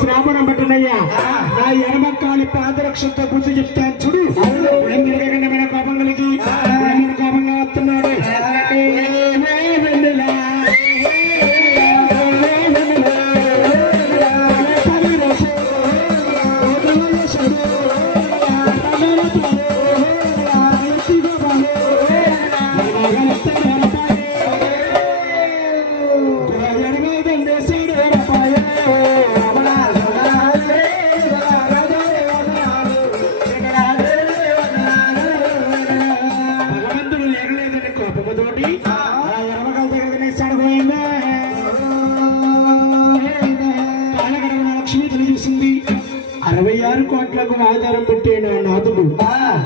శ్రావణం పట్టనయ్యా నా ఎనమకాలి పాదరక్షలతో గుర్తు చెప్తాను చూడు. కోపం కలిగి కోపంగా వస్తున్నాడు. ఆధారం పెట్టాడు నాథుడు.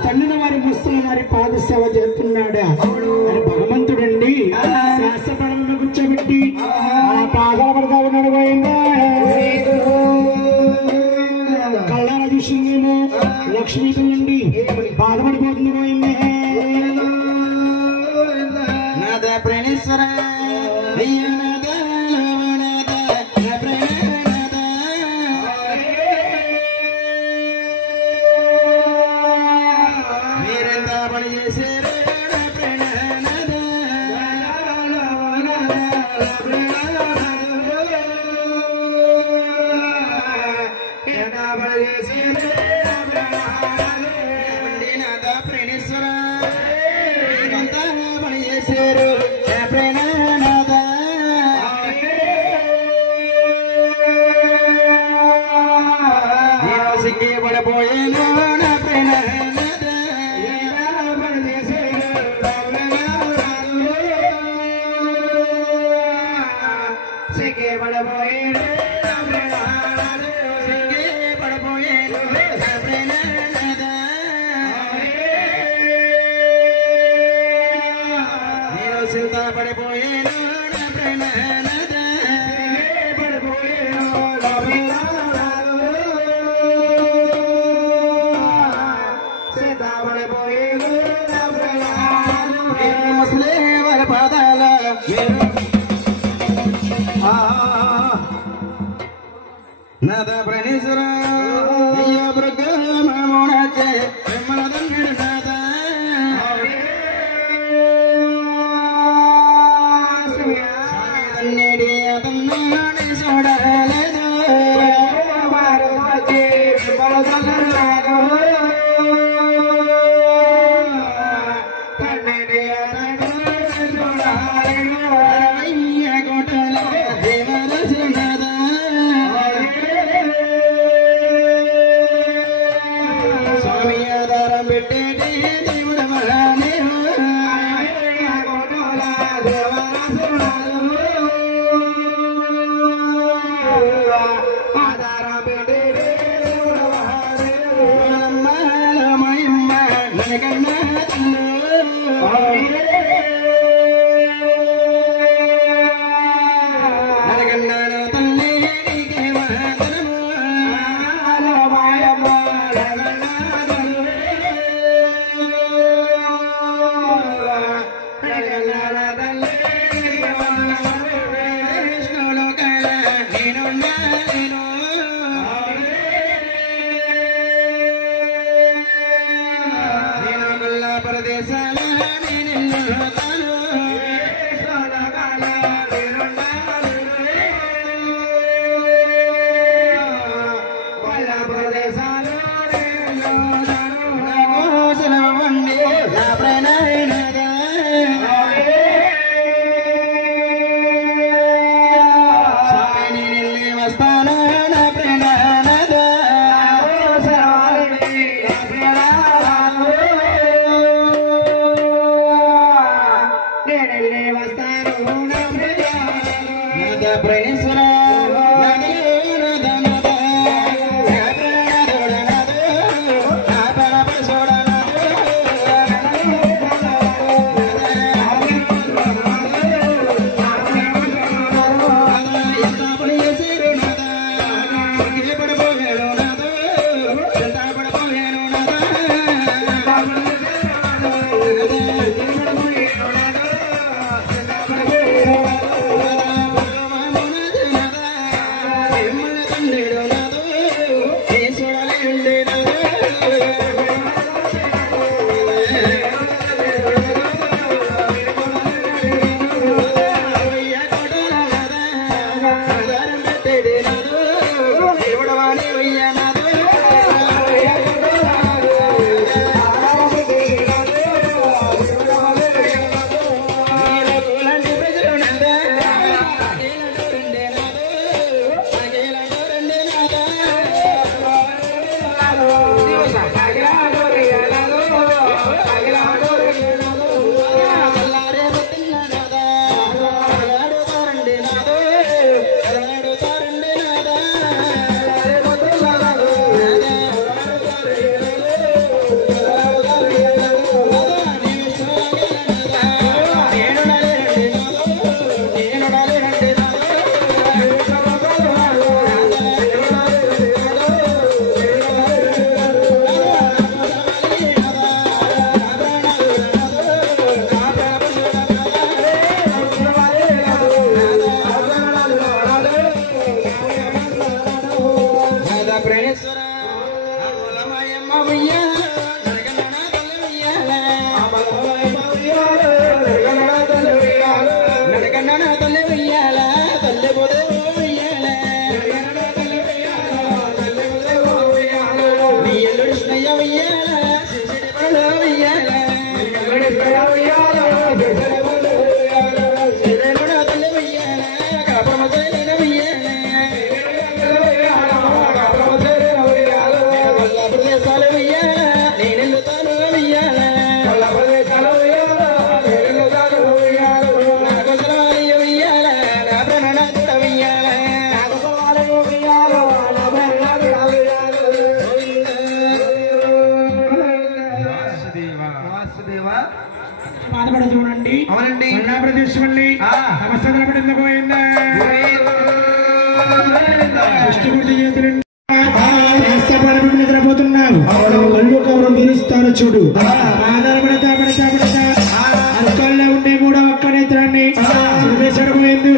తల్లిన వారి ముస్తుల వారి పాద సేవ చేస్తున్నాడా అని భగవంతుడండి శాస్త్రపరంలో కూర్చోబెట్టి ఆ పాదాల పడతా ఉన్నాడు. పోయిందా కళ్ళారా చూసిందేమో లక్ష్మీ తల్లి బాధపడిపోతుంది. పోయిందే నాద ప్రణేశ్వర Nada pranisura, iya bergema monace, emaladan nada. Sami dia tanah di soda ledo, baru saja emaladan nada. Tanah dia tanah di soda ledo, iya చూడండి అవునండి ప్రదేశ్ మళ్ళీ నమస్కారం పడింది పోయిందా నిద్రపోతున్నావు కళ్ళు కవరం తీరుస్తాను చూడు ఆధారపడతా పడతా పడతా అక్కల్లో ఉండే కూడా ఒక్క నేత్రాన్ని పోయింది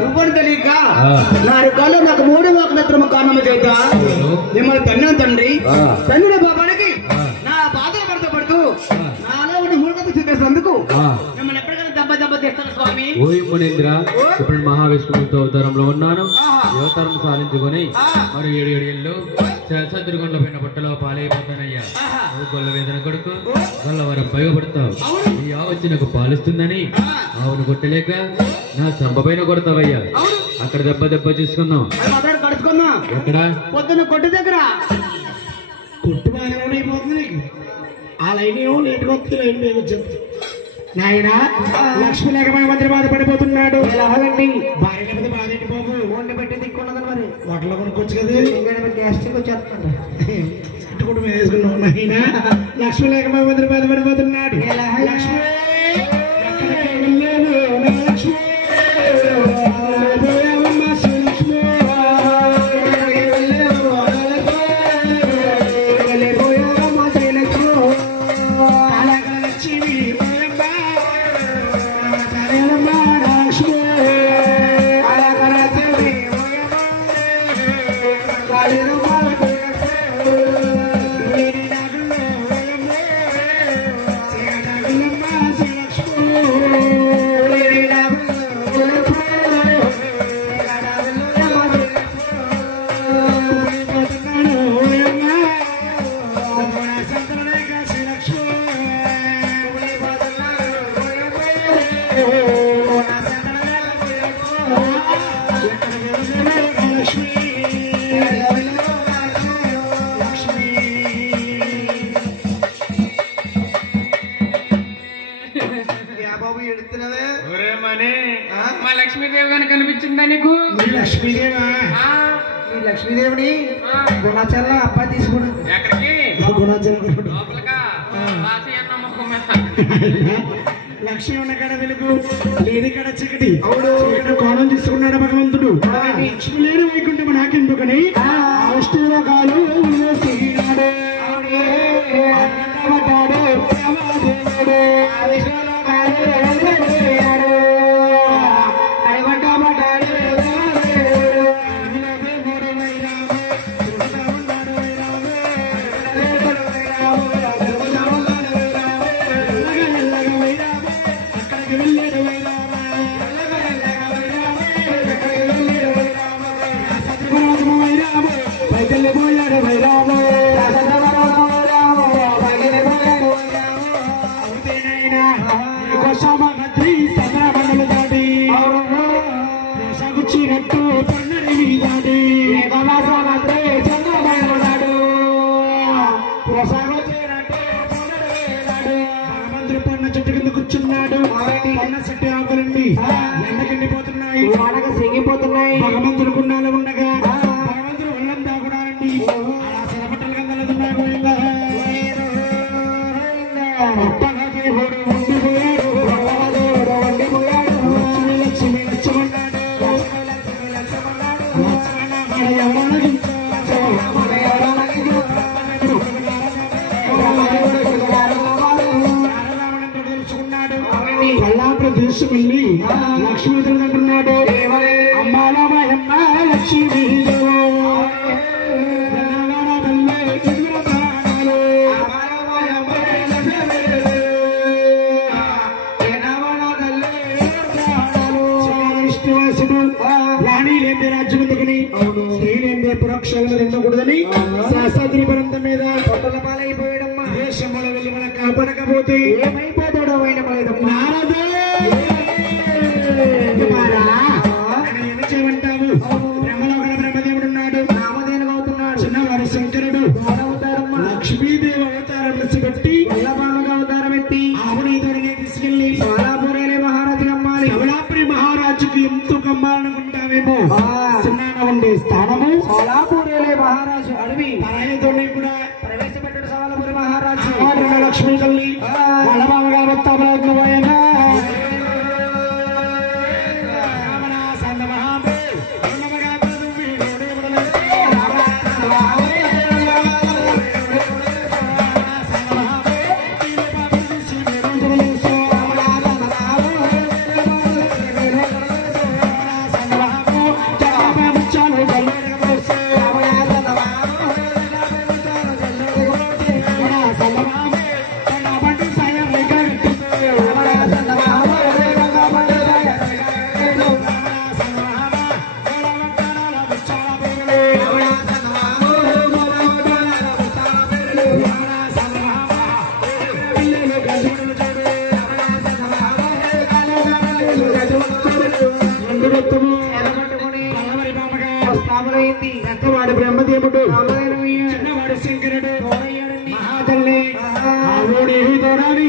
నువ్వు తెలియక నా రకాల్లో నాకు మూడు వాకనత్రమ కారణము చేత మిమ్మల్ని తన్నాను తండ్రి. తన్నిన బాబానికి నా బాధలు పడుతూ నాలో ఉండి మూడకత చూపేసినందుకు మిమ్మల్ని ఎప్పటికైనా దెబ్బ తీస్తాను స్వామి. ఇప్పుడు మహావిష్ణువుతో అవతారంలో ఉన్నాను. అవతారం సాధించుకొని మరి 7 ఏళ్ళు సద్దురుగొండ పైన బుట్టలో పాలైపోతానయ్యా. గొల్ల వేదన కొడుకు గొల్లవరం పైగపడతావు. ఈ ఆవచ్చి నాకు పాలిస్తుందని ఆవును కొట్టలేక నా సంబ పైన కొడతావయ్యా. అక్కడ దెబ్బ చూసుకుందాం. ఎక్కడ పొద్దున్న కొట్టు దగ్గర కొట్టు బాగానే ఆ లైన్ ఏమో లేటుగా వస్తుంది. లైన్ చెప్తా నాయన లక్ష్మి లేకపోయి మంత్రి బాధపడిపోతున్నాడు. భార్య లేకపోతే బాధేంటి బాబు? వండి పెట్టి దిక్కున్నదని మరి హోటల్లో కొనుక్కొచ్చు కదా. గ్యాస్ట్రిక్ వచ్చేస్తుంటా కుటుంబం వేసుకున్నావు నాయన. లక్ష్మి లేకపోయి మంత్రి బాధపడిపోతున్నాడు. లక్ష్మి లక్ష్మి గుణాచల అబ్బాయి తీసుకుడు ఎక్కడికి గుణాచలం లోపలగా కాశీ అన్న ముఖం మీద లక్ష్మి ఉన్న కాడ వెలుగు లేని కాడ చీకటి చీకటి కోణం తీసుకున్నాడు భగవంతుడు లక్ష్మి లేని వైకుంఠం నాకెందుకని అష్టలోకాలు ఉల్లేసినాడు అన్నవటాడు దేవదేవుడు అష్టలోకాలు ఉల్లేసినాడు అడవటమటాడు దేవదేవుడు అభినవేముడు వైరామ తిరుగుతావున్నాడు వైరామ తిరుగుతావున్నాడు వైరామ అక్కడికి వెళ్ళాడు వైరామ సత్యపురాతమ వైరామ పైకెళ్ళి పోయాడు వైరామ అవుతేనైనా కోసమగత్రి సదరమండలు దాటి సాగుచ్చినట్టు పన్నరి దాటి చంద్రమండలు దాడు భగవంతుడు పన్న చెట్టు కింద కూర్చున్నాడు పన్న చెట్టు ఆకులండి ఎండకెండిపోతున్నాయి సిగిపోతున్నాయి భగవంతుడు కున్నాలు ఉండగా భగవంతుడు ఒళ్ళంతా కూడా అండి అలా సెలబట్టలు కదలదున్నా గోవిందా గొప్పగా దేవుడు ఉండిపోయాడు భగవానుడు ఉండిపోయాడు లక్ష్మి లక్ష్మి లక్ష్మన్నాడు తెలుసుకున్నాడు పల్లాపురం దేశం వెళ్ళి లక్ష్మీ అంటున్నాడు అమ్మాలమ్మ లక్ష్మీ రాణిలేందే రాజ్యం ఎందుకని స్త్రీలేందే పురోక్షాలను తినకూడదని శాస్త్రి పరంతం మీద పొట్టల పాలైపోయాడమ్మా దేశంలో వెళ్ళి మనం కాపాడకపోతే ఏమైపోతాడో నారదు ఏమి చేయమంటావు బ్రహ్మలోకన బ్రహ్మదేవుడు ఉన్నాడు రామదేవుడు అవుతున్నాడు చిన్నవాడు శంకరుడు లక్ష్మీదేవి అవతారం విడిచిపెట్టి అవతారం ఎత్తి ఆవునీతోనే తీసుకెళ్లి సోలాపురి మహారాజుకి అమ్మాలి సోలాపురి మహారాజుకి ఎంతో కమ్మాలనుకుంటావేమో చిన్నాన ఉండే స్థానము సోలాపురి మహారాజు అడవి పరాయతోనే కూడా ప్రవేశపెట్టాడు సోలాపురి మహారాజు లక్ష్మీ తల్లి వాళ్ళ బావగా వస్తాను పోయినా వాడు బ్రహ్మదేవుడు చిన్నవాడు శంకరుడు మహాతల్లి తోరాని